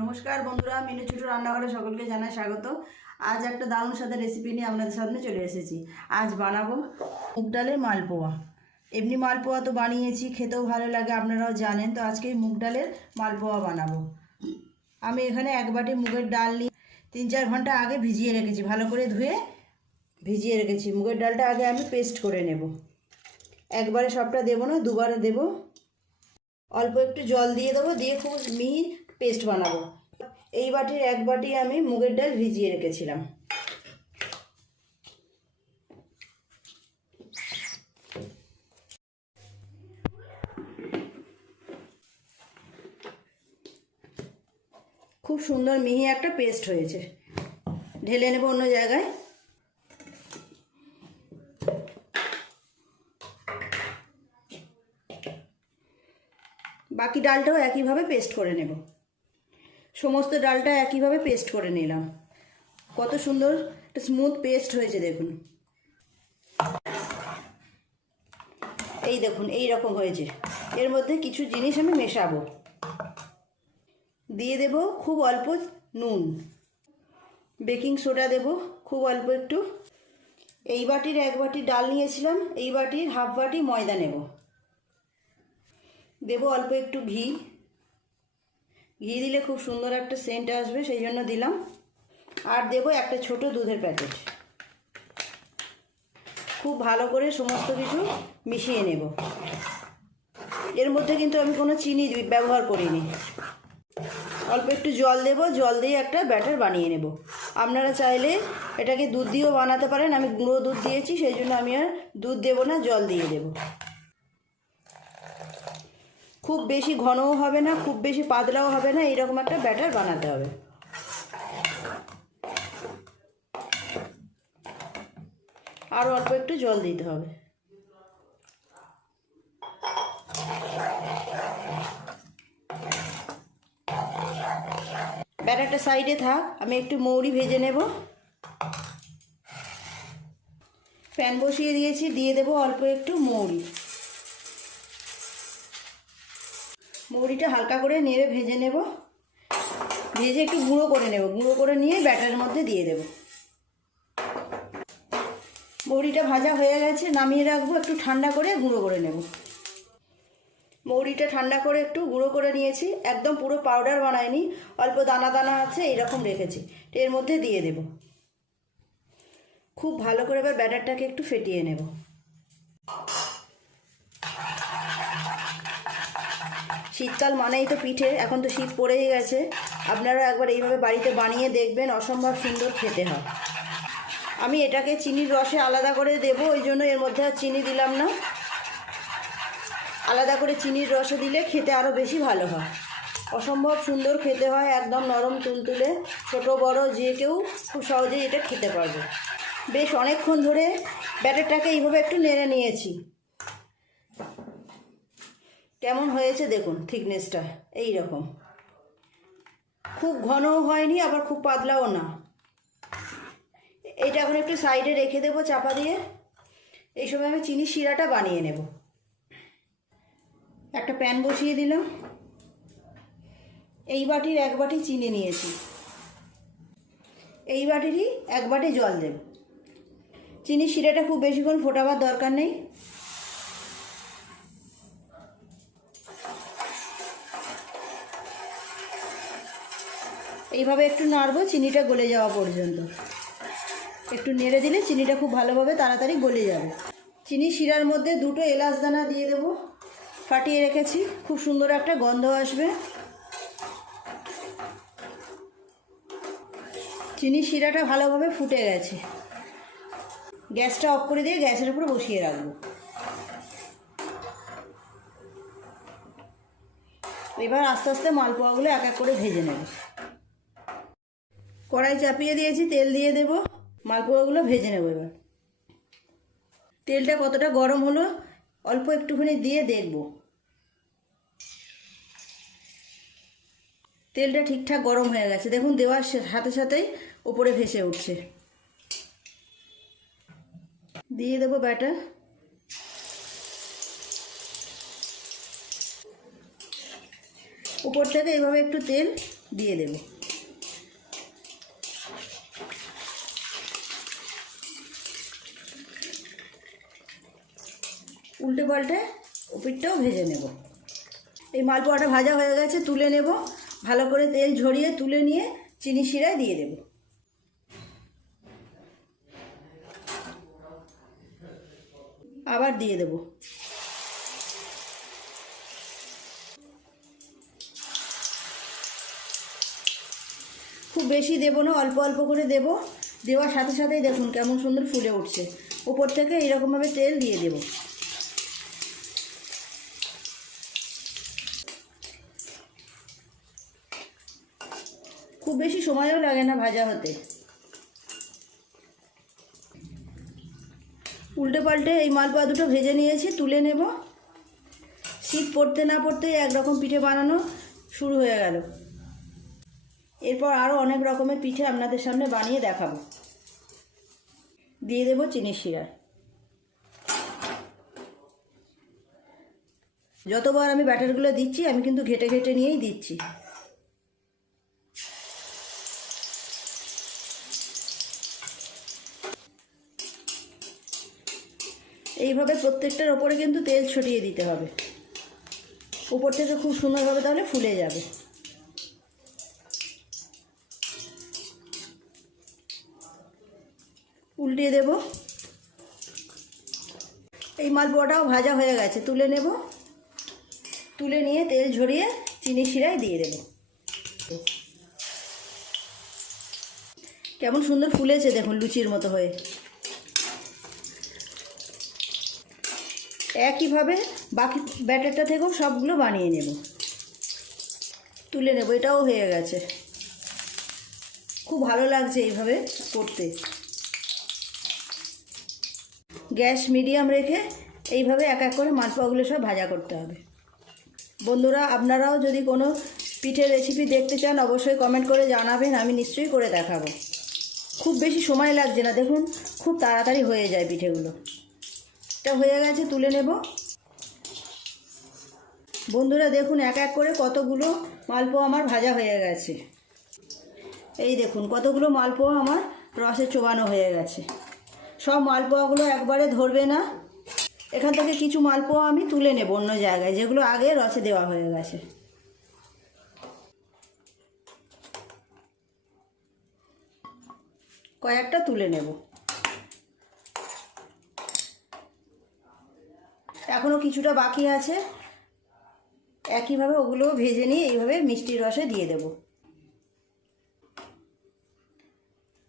নমস্কার বন্ধুরা, মিনু ছোটো রান্নাঘরে সকলকে জানাই স্বাগত। আজ একটা দারুণ সাথে রেসিপি নিয়ে আপনাদের সামনে চলে এসেছি। আজ বানাবো মুগ ডালের মালপোয়া। এমনি মালপোয়া তো বানিয়েছি, খেতেও ভালো লাগে, আপনারাও জানেন। তো আজকে মুগ ডালের মালপোয়া বানাবো। আমি এখানে এক বাটি মুগের ডাল নিয়ে 3-4 ঘন্টা আগে ভিজিয়ে রেখেছি, ভালো করে ধুয়ে ভিজিয়ে রেখেছি। মুগের ডালটা আগে আমি পেস্ট করে নেব। একবারে সবটা দেবো না, দুবারে দেবো। অল্প একটু জল দিয়ে দেবো, দিয়ে খুব মিহি পেস্ট বানাবো। এই বাটির এক বাটি আমি মুগের ডাল ভিজিয়ে রেখেছিলাম। খুব সুন্দর মিহি একটা পেস্ট হয়েছে। ঢেলে নেব অন্য জায়গায়। বাকি ডালটাও একইভাবে পেস্ট করে নেব। সমস্ত ডালটা একইভাবে পেস্ট করে নিলাম। কত সুন্দর একটা স্মুথ পেস্ট হয়েছে দেখুন। এই দেখুন, এই রকম হয়েছে। এর মধ্যে কিছু জিনিস আমি মেশাবো। দিয়ে দেব খুব অল্প নুন, বেকিং সোডা দেব খুব অল্প একটু। এই বাটির এক বাটি ডাল নিয়েছিলাম, এই বাটির হাফ বাটি ময়দা নেব। দেব অল্প একটু ঘি। ঘি দিলে খুব সুন্দর একটা সেন্ট আসবে, সেই জন্য দিলাম। আর দেব একটা ছোট দুধের প্যাকেট। খুব ভালো করে সমস্ত কিছু মিশিয়ে নেব। এর মধ্যে কিন্তু আমি কোনো চিনি ব্যবহার করিনি। অল্প একটু জল দেব, জল দিয়ে একটা ব্যাটার বানিয়ে নেব। আপনারা চাইলে এটাকে দুধ দিয়েও বানাতে পারেন। আমি গুঁড়ো দুধ দিয়েছি, সেই জন্য আমি আর দুধ দেব না, জল দিয়ে দেব। খুব বেশি ঘনও হবে না, খুব বেশি পাতলাও হবে না, এইরকম একটা ব্যাটার বানাতে হবে। আর অল্প একটু জল দিতে হবে। ব্যাটারটা সাইডে থাক, আমি একটু মৌরি ভেজে নেব। প্যান বসিয়ে দিয়েছি, দিয়ে দেব অল্প একটু মৌরি। মৌরিটা হালকা করে নেড়ে ভেজে নেব। ভেজে একটু গুঁড়ো করে নেব। গুঁড়ো করে নিয়ে ব্যাটারের মধ্যে দিয়ে দেব। মৌরিটা ভাজা হয়ে গেছে, নামিয়ে রাখবো। একটু ঠান্ডা করে গুঁড়ো করে নেব। মৌরিটা ঠান্ডা করে একটু গুঁড়ো করে নিয়েছি, একদম পুরো পাউডার বানাইনি, অল্প দানা দানা আছে, এইরকম রেখেছি। এর মধ্যে দিয়ে দেব। খুব ভালো করে এবার ব্যাটারটাকে একটু ফেটিয়ে নেব। শীতকাল মানেই তো পিঠে, এখন তো শীত পড়েই গেছে। আপনারা একবার এইভাবে বাড়িতে বানিয়ে দেখবেন, অসম্ভব সুন্দর খেতে হয়। আমি এটাকে চিনির রসে আলাদা করে দেবো, ওই জন্য এর মধ্যে আর চিনি দিলাম না। আলাদা করে চিনির রসে দিলে খেতে আরও বেশি ভালো হয়। অসম্ভব সুন্দর খেতে হয়, একদম নরম তুলতুলে। ছোট বড় যে কেউ খুব সহজেই এটা খেতে পারবে। বেশ অনেকক্ষণ ধরে ব্যাটারটাকে এইভাবে একটু নেড়ে নিয়েছি। কেমন হয়েছে দেখুন, থিকনেসটা এই রকম। খুব ঘনও হয়নি, আবার খুব পাতলাও না। এইটা এখন একটু সাইডে রেখে দেবো চাপা দিয়ে। এই সময় আমি চিনি শিরাটা বানিয়ে নেব। একটা প্যান বসিয়ে দিলাম। এই বাটির এক বাটি চিনি নিয়েছি, এই বাটিরই এক বাটি জল দেব। চিনি শিরাটা খুব বেশিক্ষণ ফোটাবার দরকার নেই। এইভাবে একটু নাড়বো চিনিটা গলে যাওয়া পর্যন্ত। একটু নেড়ে দিলে চিনিটা খুব ভালোভাবে তাড়াতাড়ি গলে যাবে। চিনি শিরার মধ্যে দুটো এলাচ দানা দিয়ে দেব, ফাটিয়ে রেখেছি। খুব সুন্দর একটা গন্ধ আসবে। চিনি শিরাটা ভালোভাবে ফুটে গেছে। গ্যাসটা অফ করে দিয়ে গ্যাসের উপরে বসিয়ে রাখবো। এবার আস্তে আস্তে মালপোয়াগুলো এক এক করে ভেজে নেব। কড়াই চাপিয়ে দিয়েছি, তেল দিয়ে দেব। মালপোয়াগুলো ভেজে নেব। এবার তেলটা কতটা গরম হলো অল্প একটুখানি দিয়ে দেখব। তেলটা ঠিকঠাক গরম হয়ে গেছে দেখুন, দেওয়ার সাথে সাথেই উপরে ভেসে উঠছে। দিয়ে দেবো ব্যাটার। উপর থেকে এইভাবে একটু তেল দিয়ে দেব। উল্টে পাল্টে ওপিঠটাও ভেজে নেব। এই মালপোয়াটা ভাজা হয়ে গেছে, তুলে নেব। ভালো করে তেল ঝরিয়ে তুলে নিয়ে চিনি শিরায় দিয়ে দেব। আবার দিয়ে দেব। খুব বেশি দেব না, অল্প অল্প করে দেব। দেওয়ার সাথে সাথেই দেখুন কেমন সুন্দর ফুলে উঠছে। উপর থেকে এইরকমভাবে তেল দিয়ে দেব। খুব বেশি সময়ও লাগে না ভাজা হতে। উল্টে পাল্টে এই মালপোয়া দুটো ভেজে নিয়েছি, তুলে নেব। শীত পড়তে না পড়তেই একরকম পিঠে বানানো শুরু হয়ে গেল। এরপর আরও অনেক রকমের পিঠে আপনাদের সামনে বানিয়ে দেখাবো। দিয়ে দেব চিনির শিরা। যতবার আমি ব্যাটারগুলো দিচ্ছি আমি কিন্তু ঘেটে ঘেটে নিয়েই দিচ্ছি। এইভাবে প্রত্যেকটার ওপরে কিন্তু তেল ছড়িয়ে দিতে হবে। উপর থেকে খুব সুন্দরভাবে তাহলে ফুলে যাবে। উল্টিয়ে দেব। এই মালপোয়াটাও ভাজা হয়ে গেছে, তুলে নেব। তুলে নিয়ে তেল ঝরিয়ে চিনি শিরায় দিয়ে দেব। কেমন সুন্দর ফুলেছে দেখুন, লুচির মতো হয়ে। একইভাবে বাকি ব্যাটারটা থেকেও সবগুলো বানিয়ে নেব। তুলে নেব। এটাও হয়ে গেছে। খুব ভালো লাগছে এইভাবে করতে। গ্যাস মিডিয়াম রেখে এইভাবে এক এক করে মালপোয়াগুলো সব ভাজা করতে হবে। বন্ধুরা, আপনারাও যদি কোনো পিঠের রেসিপি দেখতে চান অবশ্যই কমেন্ট করে জানাবেন, আমি নিশ্চয়ই করে দেখাবো। খুব বেশি সময় লাগছে না, দেখুন খুব তাড়াতাড়ি হয়ে যায় পিঠেগুলো। এটা হয়ে গেছে, তুলে নেব। বন্ধুরা দেখুন এক এক করে কতগুলো মালপোয়া আমার ভাজা হয়ে গেছে। এই দেখুন কতগুলো মালপোয়া আমার রসে চোবানো হয়ে গেছে। সব মালপোয়াগুলো একবারে ধরবে না। এখান থেকে কিছু মালপোয়া আমি তুলে নেব অন্য জায়গায়, যেগুলো আগে রসে দেওয়া হয়ে গেছে। কয়েকটা তুলে নেব। এখনও কিছুটা বাকি আছে। একইভাবে ওগুলোও ভেজে নিয়ে এইভাবে মিষ্টির রসে দিয়ে দেব।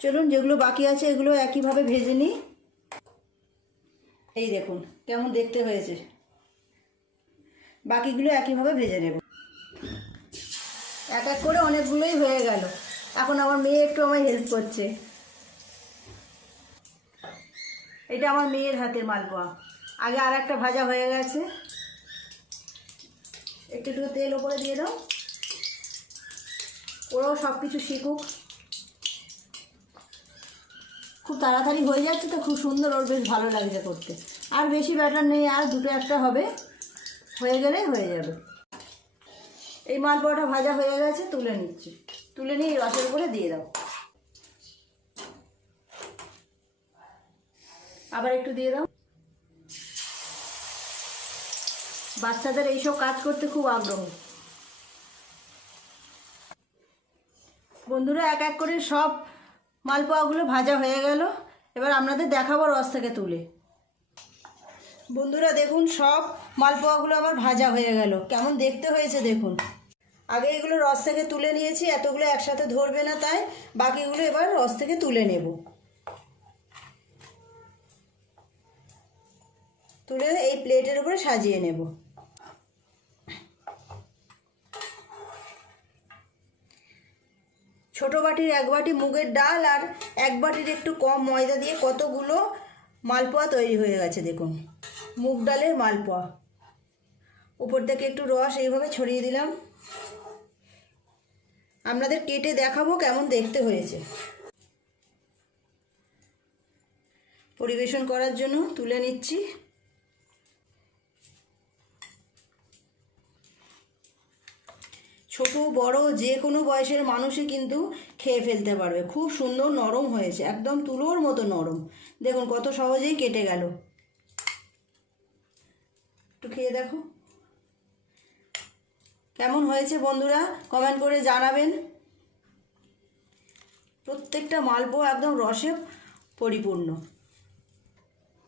চলুন যেগুলো বাকি আছে এগুলো একইভাবে ভেজে নিই। এই দেখুন কেমন দেখতে হয়েছে। বাকিগুলো একইভাবে ভেজে নেব। এক এক করে অনেকগুলোই হয়ে গেল। এখন আমার মেয়ে একটু আমায় হেল্প করছে। এটা আমার মেয়ের হাতের মালপোয়া। আগে আর একটা ভাজা হয়ে গেছে। একটু একটু তেল ওপরে দিয়ে দাও। ওরাও সব কিছু শিখুক। খুব তাড়াতাড়ি হয়ে যাচ্ছে তো, খুব সুন্দর, ওর বেশ ভালো লাগছে করতে। আর বেশি ব্যাটার নেই, আর দুটো একটা হবে, হয়ে গেলেই হয়ে যাবে। এই মালপোয়াটা ভাজা হয়ে গেছে, তুলে নিচ্ছি। তুলে নিয়ে রসের উপরে দিয়ে দাও। আবার একটু দিয়ে দাও। বাচ্চাদের এইসব কাজ করতে খুব আগ্রহ। বন্ধুরা এক এক করে সব মালপোয়াগুলো ভাজা হয়ে গেল। এবার আপনাদের দেখাবো রস থেকে তুলে। বন্ধুরা দেখুন সব মালপোয়াগুলো আমার ভাজা হয়ে গেল। কেমন দেখতে হয়েছে দেখুন। আগে এগুলো রস থেকে তুলে নিয়েছি, এতগুলো একসাথে ধরবে না, তাই বাকিগুলো এবার রস থেকে তুলে নেব। তুলে এই প্লেটের উপরে সাজিয়ে নেব। ছোট বাটির এক বাটি মুগের ডাল আর এক বাটির একটু কম ময়দা দিয়ে কতগুলো মালপোয়া তৈরি হয়ে গেছে দেখুন। মুগ ডালের মালপোয়া। উপর থেকে একটু রস এইভাবে ছড়িয়ে দিলাম। আপনাদের কেটে দেখাবো কেমন দেখতে হয়েছে। পরিবেশন করার জন্য তুলে নিচ্ছি। ছোট বড় যে কোনো বয়সের মানুষই কিন্তু খেয়ে ফেলতে পারবে। খুব সুন্দর নরম হয়েছে, একদম তুলোর মতো নরম। দেখুন কত সহজেই কেটে গেল। একটু খেয়ে দেখো কেমন হয়েছে বন্ধুরা, কমেন্ট করে জানাবেন। প্রত্যেকটা মালপোয়া একদম রসে পরিপূর্ণ।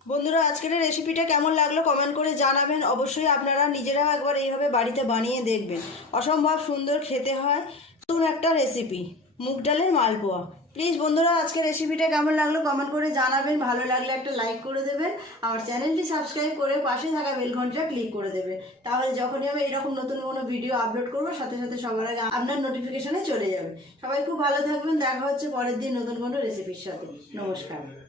বন্ধুরা আজকের এই রেসিপিটা কেমন লাগলো কমেন্ট করে জানাবেন। অবশ্যই আপনারা নিজেরাও একবার এইভাবে বাড়িতে বানিয়ে দেখবেন, অসম্ভব সুন্দর খেতে হয়। নতুন একটা রেসিপি মুগ ডালের মালপোয়া। প্লিজ বন্ধুরা আজকের রেসিপিটা কেমন লাগলো কমেন্ট করে জানাবেন। ভালো লাগলে একটা লাইক করে দেবেন, আমার চ্যানেলটি সাবস্ক্রাইব করে পাশে থাকা বেল ঘন্টা ক্লিক করে দেবেন। তাহলে যখনই আমি এরকম নতুন কোনো ভিডিও আপলোড করবো সাথে সাথে সবার আগে আপনার নোটিফিকেশনে চলে যাবে। সবাই খুব ভালো থাকবেন, দেখা হচ্ছে পরের দিন নতুন কোনো রেসিপির সাথে। নমস্কার।